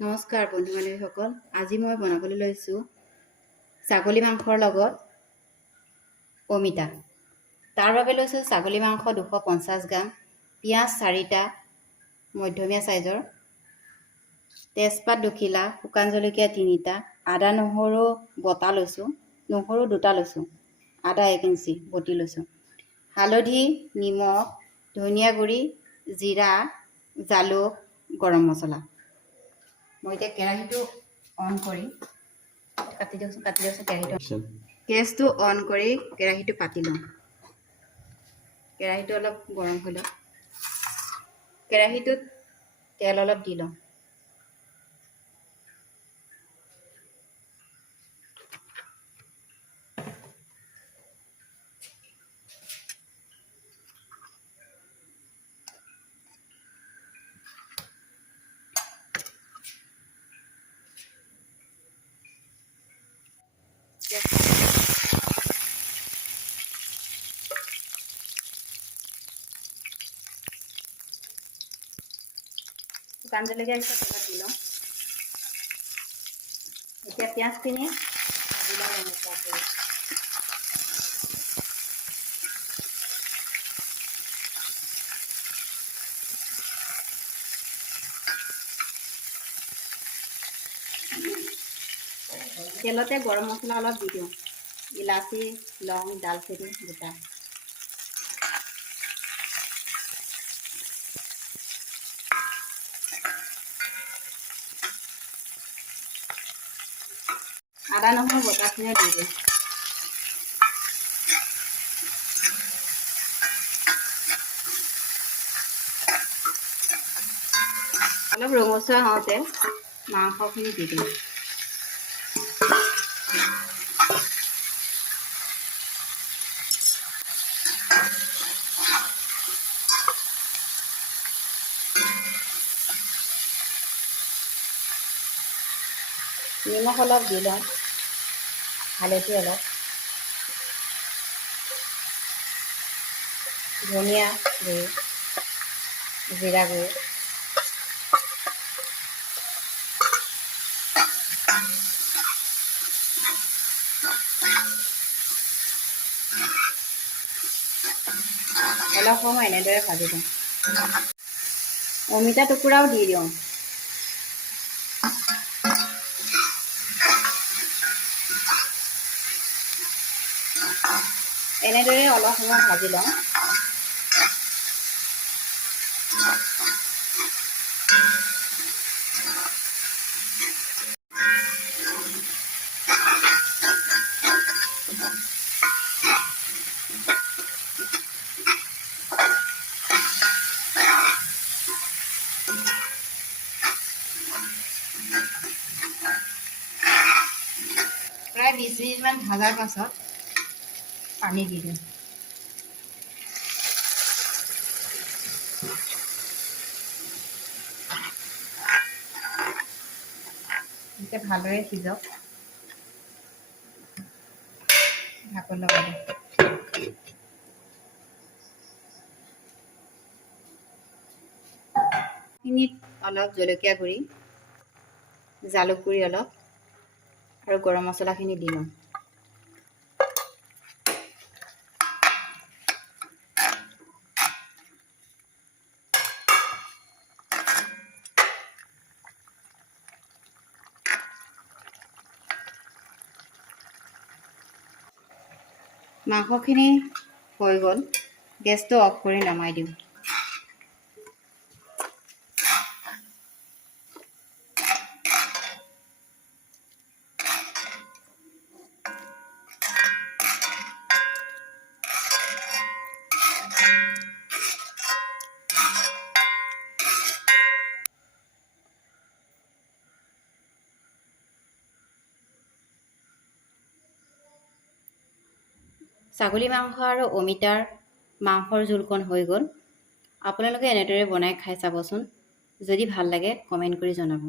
নমস্কাৰ বন্ধু বান্ধৱীসকল, আজি মই বনাবলৈ লৈছোঁ ছাগলী মাংসৰ লগত অমিতা। তাৰ বাবে লৈছোঁ ছাগলী মাংস 250 গ্ৰাম, পিঁয়াজ 4টা মধ্যমীয়া চাইজৰ, তেজপাত 2 খিলা, শুকান জলকীয়া 3টা, আদা নহৰু বটা লৈছোঁ, নহৰু 2টা লৈছোঁ, আদা 1 ইঞ্চি বটি লৈছোঁ, হালধি, নিমখ, ধনিয়া গুড়ি, জিৰা, জালুক, গৰম মছলা। মই এতিয়া কেৰাহীটো অন কৰি কাটি দিওঁচোন কেৰাহীটো। গেছটো অন কৰি কেৰাহীটো পাতি লওঁ। কেৰাহীটো অলপ গৰম হৈ লওক। কেৰাহীটোত তেল অলপ দি লওঁ। শুকান জলকীয়া তেলত দি লওঁ। এতিয়া পিঁয়াজখিনি ভাজি লওঁ এনেকুৱা কৰি। তেলতে গৰম মছলা অলপ দি দিওঁ, ইলাচি, লং, ডালচেনি দুটা। আদা নহৰু বটাখিনি দি দিওঁ। অলপ ৰঙচুৱা হওঁতে মাংসখিনি দি দিওঁ। নিমখ অলপ দি লওঁ, হালধি অলপ, ধনিয়া গুড়ি, জিৰা গুড়ি, অলপ সময় এনেদৰে ভাজি দিওঁ। অমিতা টুকুৰাও দি দিওঁ। এনেদৰে অলপ সময় ভাজি লওঁ। প্ৰায় 20 মিনিটমান ভাজাৰ পাছত পানী দি দিওঁ। এতিয়া ভালদৰে সিজক, ঢাকন লগাই দিওঁ। খিনিত অলপ জলকীয়া গুড়ি, জালুক গুড়ি অলপ আৰু গৰম মছলাখিনি দি লওঁ। মাংসখিনি হৈ গ'ল, গেছটো অফ কৰি নমাই দিওঁ। ছাগলী মাংস আৰু অমিতাৰ মাংসৰ জোলকণ হৈ গ'ল। আপোনালোকে এনেদৰে বনাই খাই চাবচোন। যদি ভাল লাগে কমেণ্ট কৰি জনাব।